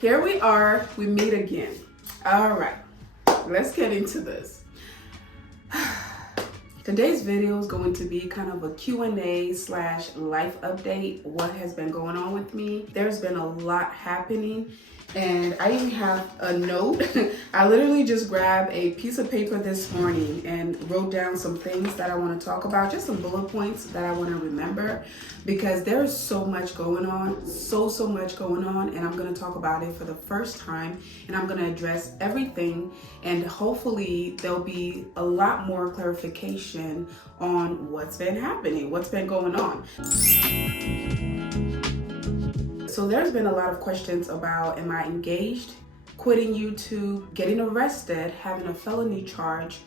Here we are, we meet again. All right, let's get into this. Today's video is going to be kind of a Q&A / life update, what has been going on with me. There's been a lot happening, and I even have a note. I literally just grabbed a piece of paper this morning and wrote down some things that I want to talk about, just some bullet points that I want to remember, because there's so much going on, so much going on, and I'm going to talk about it for the first time, and I'm going to address everything, and hopefully there'll be a lot more clarification on what's been happening, what's been going on. So there's been a lot of questions about, am I engaged, quitting YouTube, getting arrested, having a felony charge.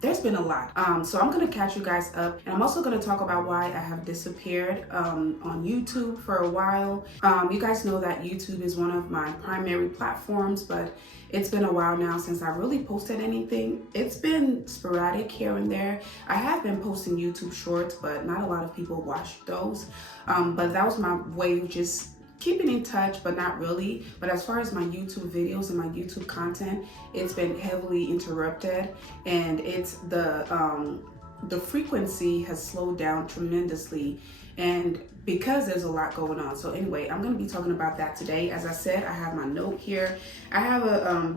There's been a lot. So I'm gonna catch you guys up, and I'm also gonna talk about why I have disappeared on YouTube for a while. You guys know that YouTube is one of my primary platforms, but it's been a while now since I really posted anything. It's been sporadic here and there. I have been posting YouTube shorts, but not a lot of people watch those. But that was my way of just keeping in touch, but not really. But as far as my YouTube videos and my YouTube content, it's been heavily interrupted, and it's the frequency has slowed down tremendously, and because there's a lot going on. So anyway, I'm going to be talking about that today. As I said, I have my note here. I have a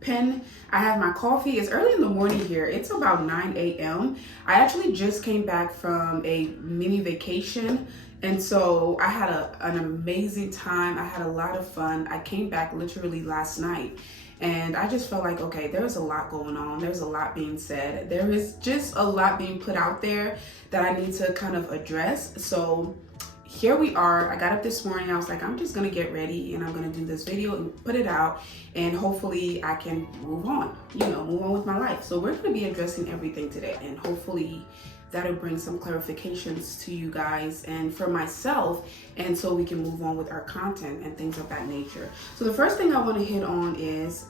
pen. I have my coffee. It's early in the morning here. It's about 9 a.m. I actually just came back from a mini vacation, and so I had an amazing time. I had a lot of fun. I came back literally last night, and I just felt like, okay, there's a lot going on. There's a lot being said. There is just a lot being put out there that I need to kind of address. So here we are. I got up this morning. I was like, I'm just gonna get ready and I'm gonna do this video and put it out, and hopefully I can move on, move on with my life. So we're gonna be addressing everything today, and hopefully that'll bring some clarifications to you guys and for myself, and so we can move on with our content and things of that nature. So the first thing I want to hit on is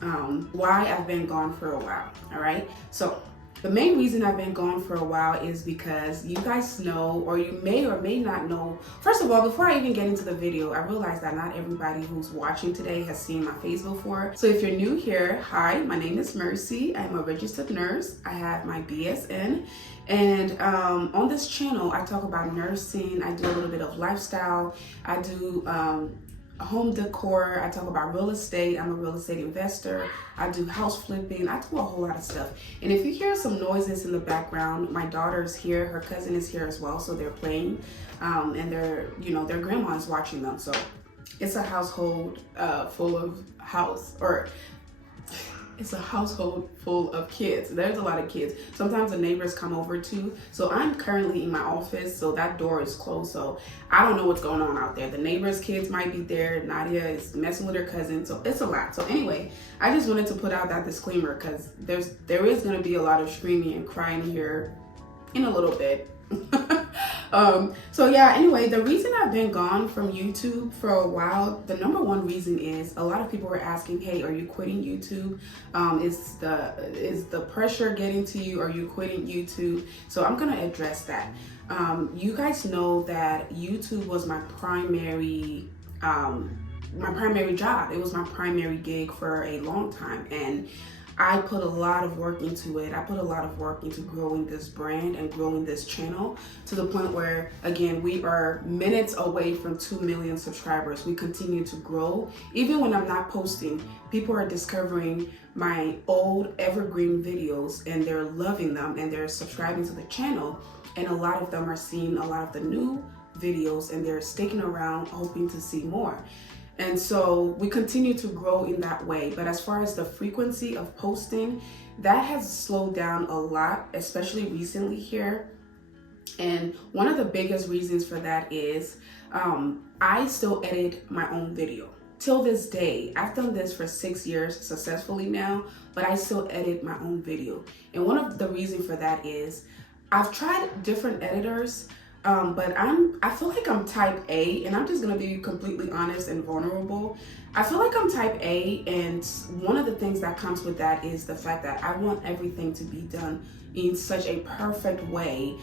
why I've been gone for a while. All right, so the main reason I've been gone for a while is because you guys know, or you may or may not know. First of all, before I even get into the video, I realize that not everybody who's watching today has seen my face before. So if you're new here, hi, my name is Mercy. I'm a registered nurse. I have my BSN. And on this channel, I talk about nursing. I do a little bit of lifestyle. I do home decor. I talk about real estate. I'm a real estate investor. I do house flipping. I do a whole lot of stuff. And if you hear some noises in the background, my daughter's here. Her cousin is here as well. So they're playing, and their grandma is watching them. So it's a household it's a household full of kids. There's a lot of kids. Sometimes the neighbors come over too. So I'm currently in my office, so that door is closed. So I don't know what's going on out there. The neighbors' kids might be there. Nadia is messing with her cousin. So it's a lot. So anyway, I just wanted to put out that disclaimer, because there is going to be a lot of screaming and crying here in a little bit. So yeah, anyway, the reason I've been gone from YouTube for a while, the number one reason is a lot of people were asking, hey, are you quitting YouTube? Is the pressure getting to you? Are you quitting YouTube? So I'm gonna address that. You guys know that YouTube was my primary job. It was my primary gig for a long time, and I put a lot of work into it. I put a lot of work into growing this brand and growing this channel to the point where, again, we are minutes away from 2 million subscribers. We continue to grow. Even when I'm not posting, people are discovering my old evergreen videos, and they're loving them, and they're subscribing to the channel. And a lot of them are seeing a lot of the new videos, and they're sticking around hoping to see more. And so we continue to grow in that way. But as far as the frequency of posting, that has slowed down a lot, especially recently here. And one of the biggest reasons for that is I still edit my own video. Till this day, I've done this for 6 years successfully now, but I still edit my own video. And one of the reasons for that is I've tried different editors, but I feel like I'm type A, and I'm just gonna be completely honest and vulnerable. I feel like I'm type A, and one of the things that comes with that is the fact that I want everything to be done in such a perfect way.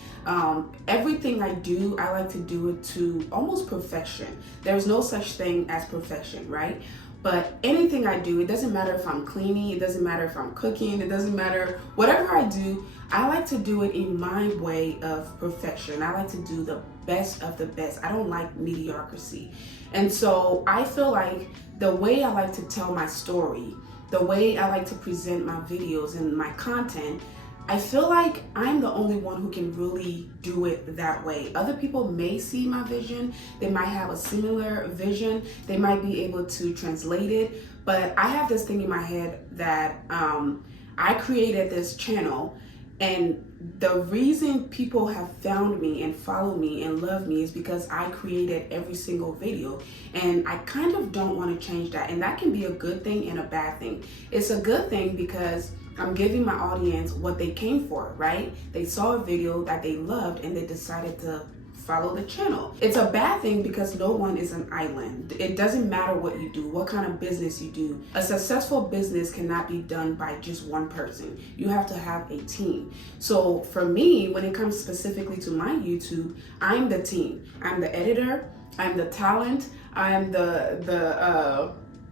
Everything I do, I like to do it to almost perfection. There's no such thing as perfection, right? But anything I do, it doesn't matter if I'm cleaning, it doesn't matter if I'm cooking, it doesn't matter, whatever I do, I like to do it in my way of perfection. I like to do the best of the best. I don't like mediocrity. And so I feel like the way I like to tell my story, the way I like to present my videos and my content, I feel like I'm the only one who can really do it that way. Other people may see my vision, they might have a similar vision, they might be able to translate it, but I have this thing in my head that I created this channel, and the reason people have found me and followed me and love me is because I created every single video, and I kind of don't want to change that. And that can be a good thing and a bad thing. It's a good thing because I'm giving my audience what they came for, right? They saw a video that they loved and they decided to follow the channel. It's a bad thing because no one is an island. It doesn't matter what you do, what kind of business you do. A successful business cannot be done by just one person. You have to have a team. So for me, when it comes specifically to my YouTube, I'm the team. I'm the editor, I'm the talent, I'm the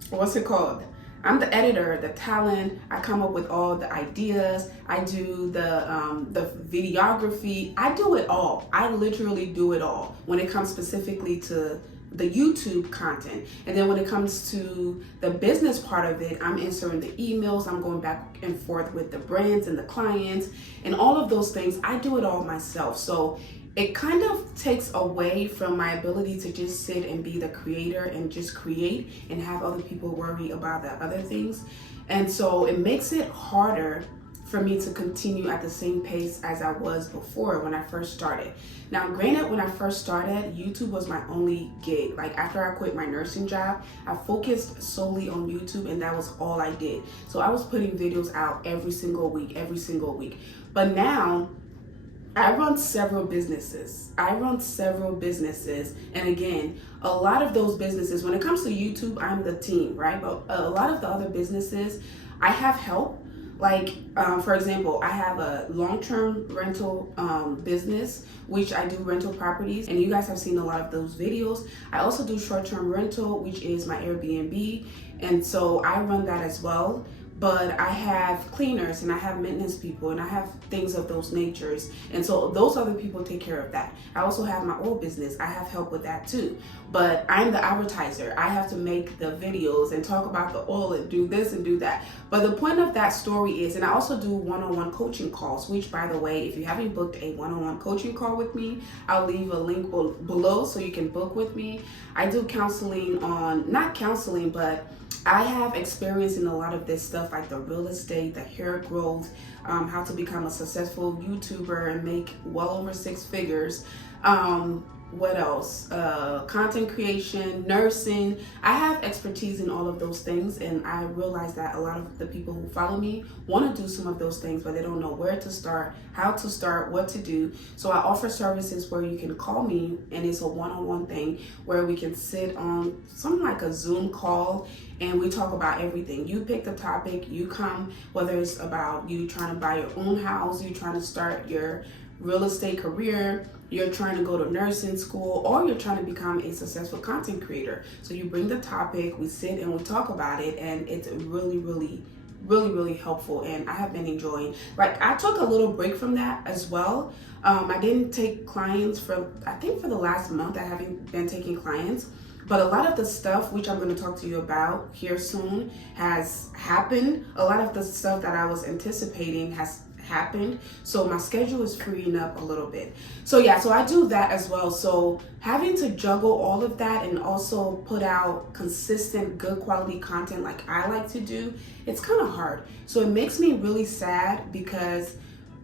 what's it called? I'm the editor, the talent. I come up with all the ideas. I do the videography. I do it all. I literally do it all when it comes specifically to the YouTube content. And then when it comes to the business part of it, I'm answering the emails. I'm going back and forth with the brands and the clients and all of those things. I do it all myself. So it kind of takes away from my ability to just sit and be the creator and just create and have other people worry about the other things. And so it makes it harder for me to continue at the same pace as I was before when I first started. Now, granted, when I first started, YouTube was my only gig. Like after I quit my nursing job, I focused solely on YouTube, and that was all I did. So I was putting videos out every single week. But now, I run several businesses. And again, a lot of those businesses, when it comes to YouTube, I'm the team, right? But a lot of the other businesses, I have help. Like, for example, I have a long-term rental business, which I do rental properties, and you guys have seen a lot of those videos. I also do short-term rental, which is my Airbnb, and so I run that as well. But I have cleaners and I have maintenance people and I have things of those natures. And so those other people take care of that. I also have my oil business. I have help with that too. But I'm the advertiser. I have to make the videos and talk about the oil and do this and do that. But the point of that story is, and I also do one-on-one coaching calls, which, by the way, if you haven't booked a one-on-one coaching call with me, I'll leave a link below so you can book with me. I do counseling on, not counseling, but I have experience in a lot of this stuff, like the real estate, the hair growth, how to become a successful YouTuber and make well over 6 figures. What else? Content creation, nursing. I have expertise in all of those things, and I realize that a lot of the people who follow me want to do some of those things, but they don't know where to start, how to start, what to do. So I offer services where you can call me, and it's a one-on-one thing where we can sit on something like a Zoom call and we talk about everything. You pick the topic, you come, whether it's about you trying to buy your own house, you trying to start your real estate career, you're trying to go to nursing school, or you're trying to become a successful content creator. So you bring the topic, we sit and we talk about it, and it's really helpful, and I have been enjoying. Like, I took a little break from that as well. I didn't take clients for, I think for the last month. I haven't been taking clients, but a lot of the stuff which I'm going to talk to you about here soon has happened. A lot of the stuff that I was anticipating has happened, so my schedule is freeing up a little bit. So yeah, so I do that as well. So having to juggle all of that and also put out consistent good quality content like I like to do, it's kind of hard. So it makes me really sad because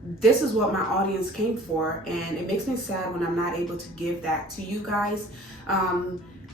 this is what my audience came for, and it makes me sad when I'm not able to give that to you guys.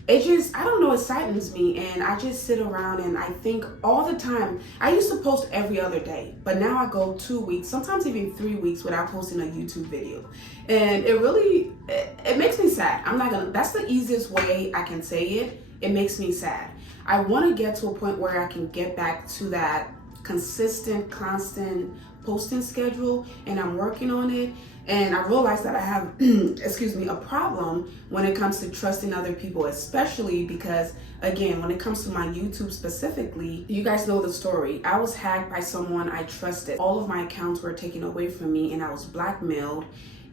It just, I don't know, it saddens me, and I just sit around and I think all the time. I used to post every other day, but now I go 2 weeks, sometimes even 3 weeks without posting a YouTube video. And it makes me sad. I'm not gonna, that's the easiest way I can say it. It makes me sad. I wanna get to a point where I can get back to that consistent, constant posting schedule, and I'm working on it. And I realized that I have, excuse me, a problem when it comes to trusting other people, especially because, again, when it comes to my YouTube specifically, you guys know the story. I was hacked by someone I trusted. All of my accounts were taken away from me, and I was blackmailed,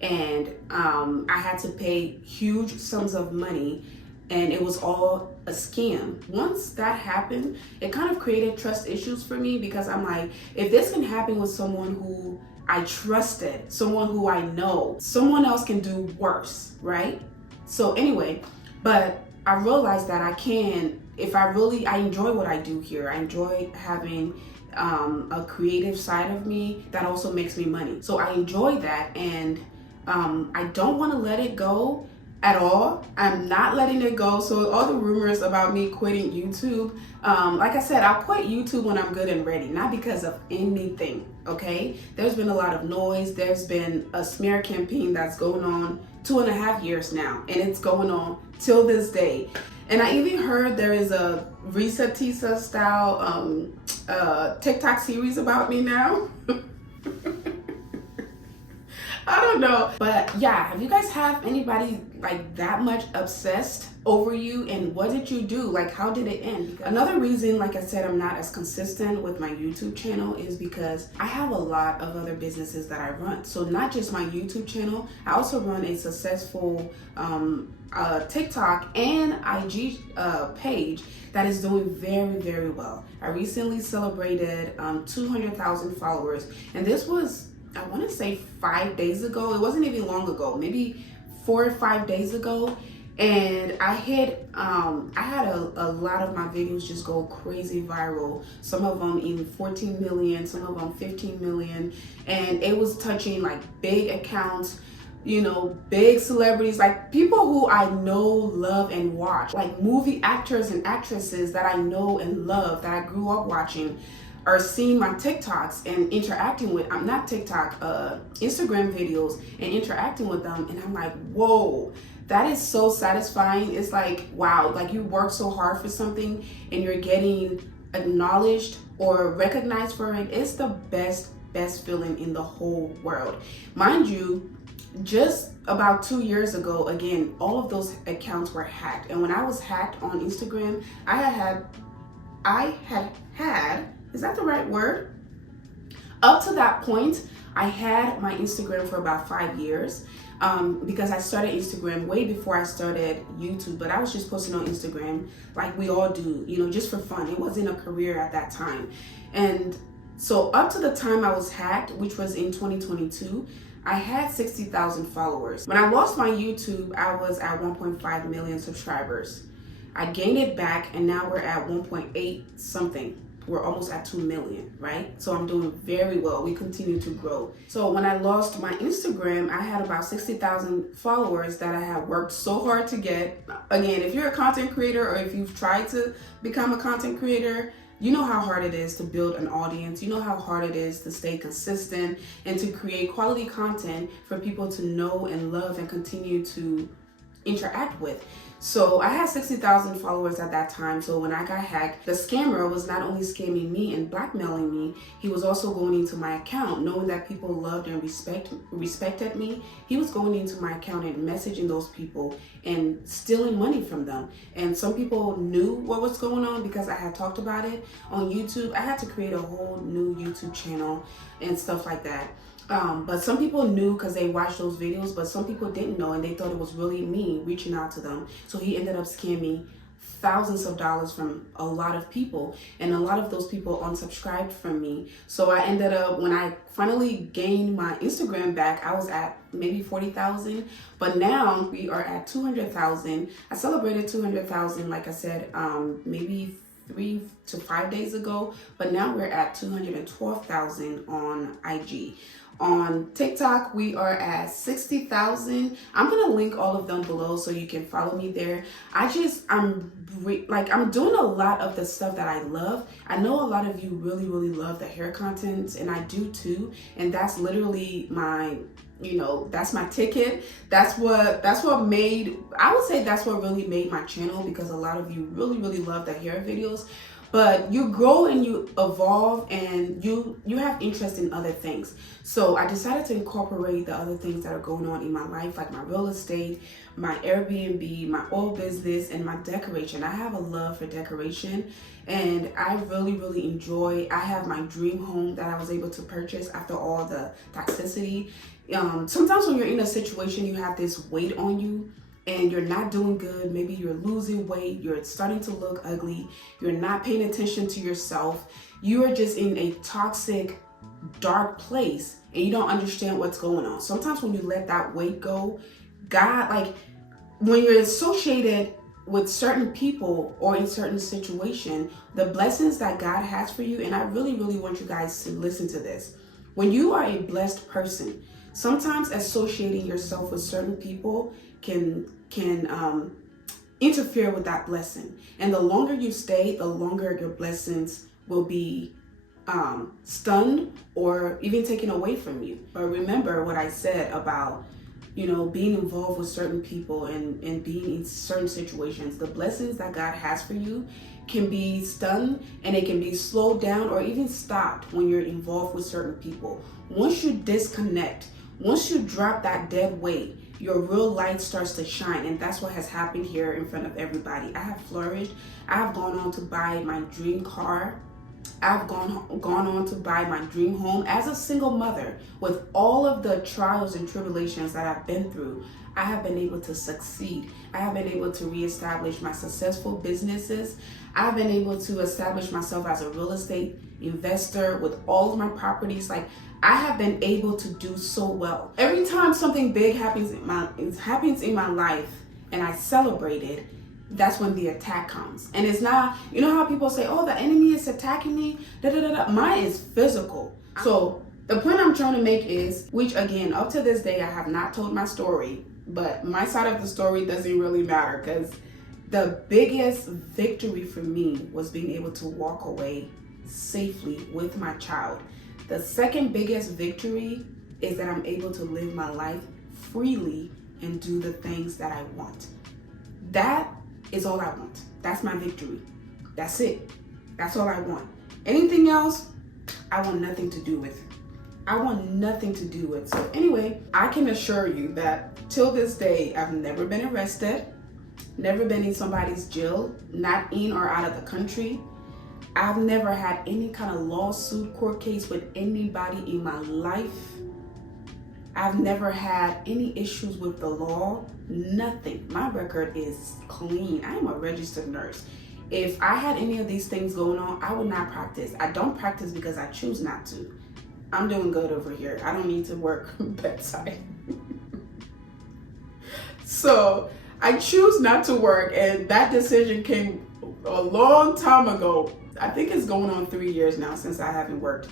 and I had to pay huge sums of money, and it was all a scam. Once that happened, it kind of created trust issues for me, because I'm like, if this can happen with someone who I trusted, someone who I know, someone else can do worse, right? So anyway, but I realized that I can, if I enjoy what I do here. I enjoy having a creative side of me that also makes me money. So I enjoy that, and I don't want to let it go at all. I'm not letting it go. So all the rumors about me quitting YouTube, like I said, I'll quit YouTube when I'm good and ready, not because of anything, okay? There's been a lot of noise. There's been a smear campaign that's going on 2.5 years now, and it's going on till this day. And I even heard there is a Risa Tisa style TikTok series about me now. I don't know. But yeah, have you guys have anybody like that much obsessed over you, and what did you do? Like, how did it end? Another reason, like I said, I'm not as consistent with my YouTube channel is because I have a lot of other businesses that I run. So not just my YouTube channel, I also run a successful TikTok and IG page that is doing very, very well. I recently celebrated 200,000 followers, and this was, I want to say 5 days ago. It wasn't even long ago, maybe 4 or 5 days ago. And I hit, I had a lot of my videos just go crazy viral. Some of them even 14 million, some of them 15 million. And it was touching like big accounts, you know, big celebrities, like people who I know, love, and watch, like movie actors and actresses that I know and love, that I grew up watching, are seeing my TikToks and interacting with, I'm not TikTok, Instagram videos, and interacting with them. And I'm like, whoa, that is so satisfying. It's like, wow, like you work so hard for something and you're getting acknowledged or recognized for it. It's the best feeling in the whole world. Mind you, just about 2 years ago, again, all of those accounts were hacked. And when I was hacked on Instagram, I had, is that the right word? Up to that point, I had my Instagram for about 5 years because I started Instagram way before I started YouTube, but I was just posting on Instagram like we all do, you know, just for fun. It wasn't a career at that time. And so up to the time I was hacked, which was in 2022, I had 60,000 followers. When I lost my YouTube, I was at 1.5 million subscribers. I gained it back, and now we're at 1.8 something. We're almost at 2 million, right? So I'm doing very well. We continue to grow. So when I lost my Instagram, I had about 60,000 followers that I had worked so hard to get. Again, if you're a content creator, or if you've tried to become a content creator, you know how hard it is to build an audience. You know how hard it is to stay consistent and to create quality content for people to know and love and continue to interact with. So I had 60,000 followers at that time. So when I got hacked, the scammer was not only scamming me and blackmailing me, he was also going into my account, knowing that people loved and respected me. He was going into my account and messaging those people and stealing money from them. And some people knew what was going on because I had talked about it on YouTube. I had to create a whole new YouTube channel and stuff like that. But some people knew because they watched those videos, but some people didn't know, and they thought it was really me reaching out to them. So he ended up scamming thousands of dollars from a lot of people, and a lot of those people unsubscribed from me. So I ended up, when I finally gained my Instagram back, I was at maybe 40,000, but now we are at 200,000. I celebrated 200,000, like I said, maybe 3 to 5 days ago, but now we're at 212,000 on IG. On TikTok, we are at 60,000. I'm gonna link all of them below so you can follow me there. I'm doing a lot of the stuff that I love. I know a lot of you really love the hair content, and I do too. And that's literally my, you know, that's my ticket. That's what made, I would say that's what really made my channel, because a lot of you really love the hair videos. but you grow and you evolve, and you have interest in other things. So I decided to incorporate the other things that are going on in my life, like my real estate, my Airbnb, my oil business, and my decoration. I have a love for decoration, and I really enjoy. I have my dream home that I was able to purchase after all the toxicity. Sometimes when you're in a situation, you have this weight on you and you're not doing good. Maybe you're losing weight, you're starting to look ugly, you're not paying attention to yourself, you are just in a toxic, dark place, and you don't understand what's going on. Sometimes when you let that weight go, God, like when you're associated with certain people or in certain situation, the blessings that God has for you, and I really want you guys to listen to this. When you are a blessed person, sometimes associating yourself with certain people can interfere with that blessing. And the longer you stay, the longer your blessings will be stunned or even taken away from you. But remember what I said about, being involved with certain people and being in certain situations. The blessings that God has for you can be stunned, and it can be slowed down or even stopped when you're involved with certain people. Once you disconnect, once you drop that dead weight, your real light starts to shine. And that's what has happened here in front of everybody. I have flourished. I have gone on to buy my dream car. I've gone on to buy my dream home. As a single mother, with all of the trials and tribulations that I've been through, I have been able to succeed. I have been able to reestablish my successful businesses. I've been able to establish myself as a real estate investor with all of my properties. Like, I have been able to do so well. Every time something big happens in my life and I celebrate it, that's when the attack comes. And it's not, how people say, oh, the enemy is attacking me, Mine is physical. So the point I'm trying to make is, which again, up to this day, I have not told my story, but my side of the story doesn't really matter, because the biggest victory for me was being able to walk away safely with my child. The second biggest victory is that I'm able to live my life freely and do the things that I want. That is all I want. That's my victory. That's it. That's all I want. Anything else, I want nothing to do with. I want nothing to do with. So anyway, I can assure you that till this day, I've never been arrested, never been in somebody's jail, not in or out of the country. I've never had any kind of lawsuit, court case with anybody in my life. I've never had any issues with the law, nothing. My record is clean. I am a registered nurse. If I had any of these things going on, I would not practice. I don't practice because I choose not to. I'm doing good over here. I don't need to work bedside. So I choose not to work, and that decision came a long time ago. I think it's going on 3 years now since I haven't worked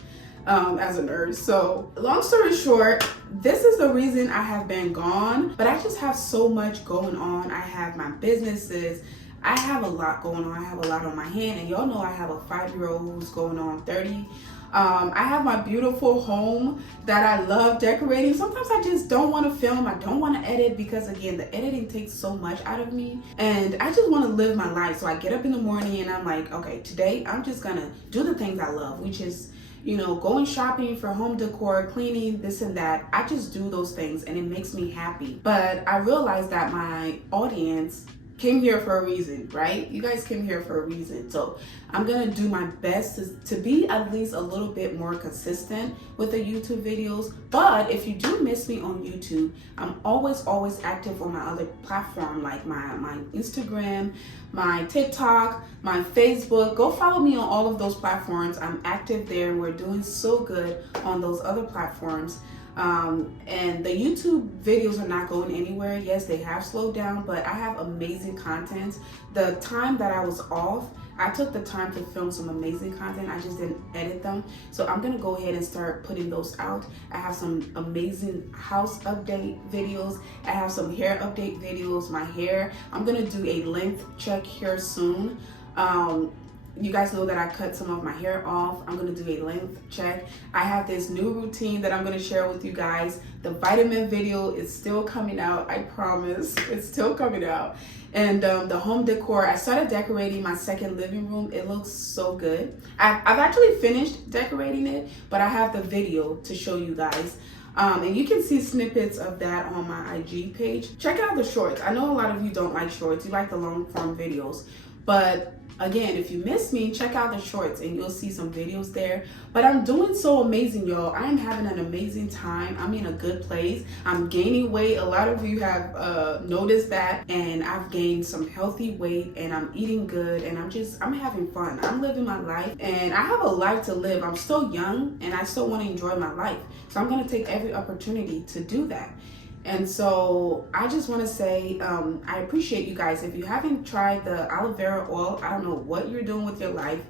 as a nurse. So long story short, this is the reason I have been gone, but I just have so much going on. I have my businesses. I have a lot going on. I have a lot on my hand, and y'all know I have a 5-year-old who's going on 30. I have my beautiful home that I love decorating. Sometimes I just don't want to film. I don't want to edit because, again, the editing takes so much out of me. And I just want to live my life. So I get up in the morning and I'm like, okay, today I'm just going to do the things I love, which is, going shopping for home decor, cleaning, this and that. I just do those things and it makes me happy. But I realized that my audience came here for a reason, right? You guys came here for a reason. So I'm gonna do my best to be at least a little bit more consistent with the YouTube videos. But if you do miss me on YouTube, I'm always active on my other platform, like my Instagram, my TikTok, my Facebook. Go follow me on all of those platforms. I'm active there, and we're doing so good on those other platforms. And the YouTube videos are not going anywhere. Yes, they have slowed down, but I have amazing content. The time that I was off, I took the time to film some amazing content. I just didn't edit them. So I'm gonna go ahead and start putting those out. I have some amazing house update videos. I have some hair update videos, my hair. I'm gonna do a length check here soon. You guys know that I cut some of my hair off. I'm gonna do a length check. I have this new routine that I'm gonna share with you guys. The vitamin video is still coming out, I promise. It's still coming out. And the home decor, I started decorating my second living room. It looks so good. I've actually finished decorating it, but I have the video to show you guys. And you can see snippets of that on my IG page. Check out the shorts. I know a lot of you don't like shorts. You like the long form videos. But again, if you miss me, check out the shorts and you'll see some videos there. But I'm doing so amazing, y'all. I'm having an amazing time. I'm in a good place. I'm gaining weight. A lot of you have noticed that. And I've gained some healthy weight and I'm eating good and I'm having fun. I'm living my life and I have a life to live. I'm still young and I still want to enjoy my life. So I'm going to take every opportunity to do that. And so I just want to say, I appreciate you guys. If you haven't tried the aloe vera oil, I don't know what you're doing with your life.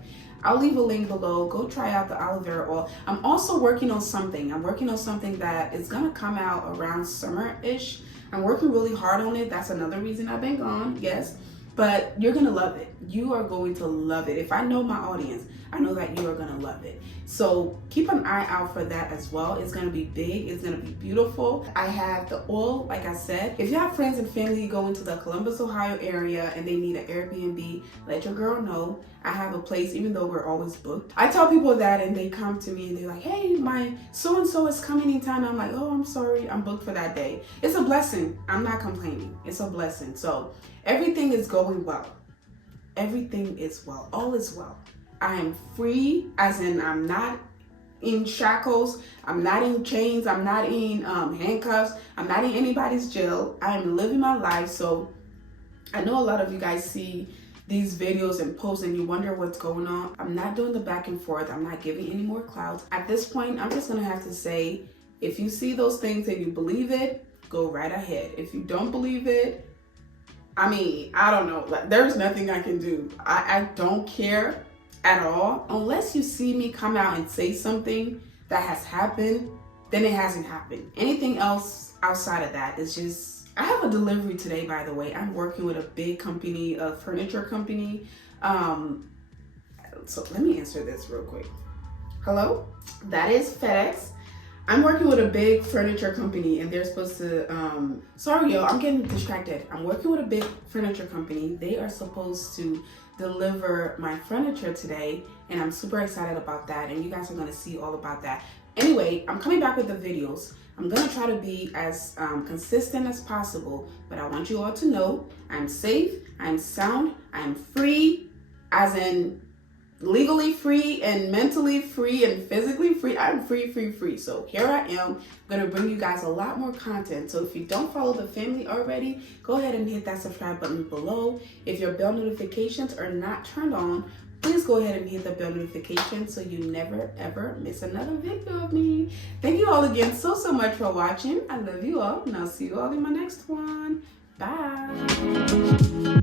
I'll leave a link below. Go try out the aloe vera oil. I'm also working on something. I'm working on something that is going to come out around summer-ish. I'm working really hard on it. That's another reason I've been gone. Yes. But you're going to love it. You are going to love it. If I know my audience, I know that you are going to love it. So keep an eye out for that as well. It's going to be big. It's going to be beautiful. I have the oil, like I said. If you have friends and family going to the Columbus, Ohio area and they need an Airbnb, let your girl know. I have a place, even though we're always booked. I tell people that and they come to me and they're like, hey, my so-and-so is coming in town. I'm like, oh, I'm sorry. I'm booked for that day. It's a blessing. I'm not complaining. It's a blessing. So everything is going well. Everything is well. All is well. I am free, as in I'm not in shackles, I'm not in chains, I'm not in handcuffs, I'm not in anybody's jail. I am living my life. So I know a lot of you guys see these videos and posts and you wonder what's going on. I'm not doing the back and forth. I'm not giving any more clouds. At this point, I'm just gonna have to say, if you see those things and you believe it, go right ahead. If you don't believe it, I mean, I don't know. Like, there's nothing I can do. I don't care at all. Unless you see me come out and say something that has happened, then it hasn't happened. Anything else outside of that is just, I have a delivery today, by the way. I'm working with a big company, a furniture company. So let me answer this real quick. Hello, that is FedEx. I'm working with a big furniture company and they're supposed to, sorry y'all, I'm getting distracted. I'm working with a big furniture company. They are supposed to deliver my furniture today and I'm super excited about that and you guys are gonna see all about that. Anyway, I'm coming back with the videos. I'm gonna try to be as consistent as possible, but I want you all to know I'm safe, I'm sound, I'm free, as in legally free and mentally free and physically free. I'm free. So here I am. I'm gonna bring you guys a lot more content. So if you don't follow the family already, go ahead and hit that subscribe button below. If your bell notifications are not turned on, please go ahead and hit the bell notification so you never ever miss another video of me. Thank you all again so much for watching. I love you all and I'll see you all in my next one. Bye.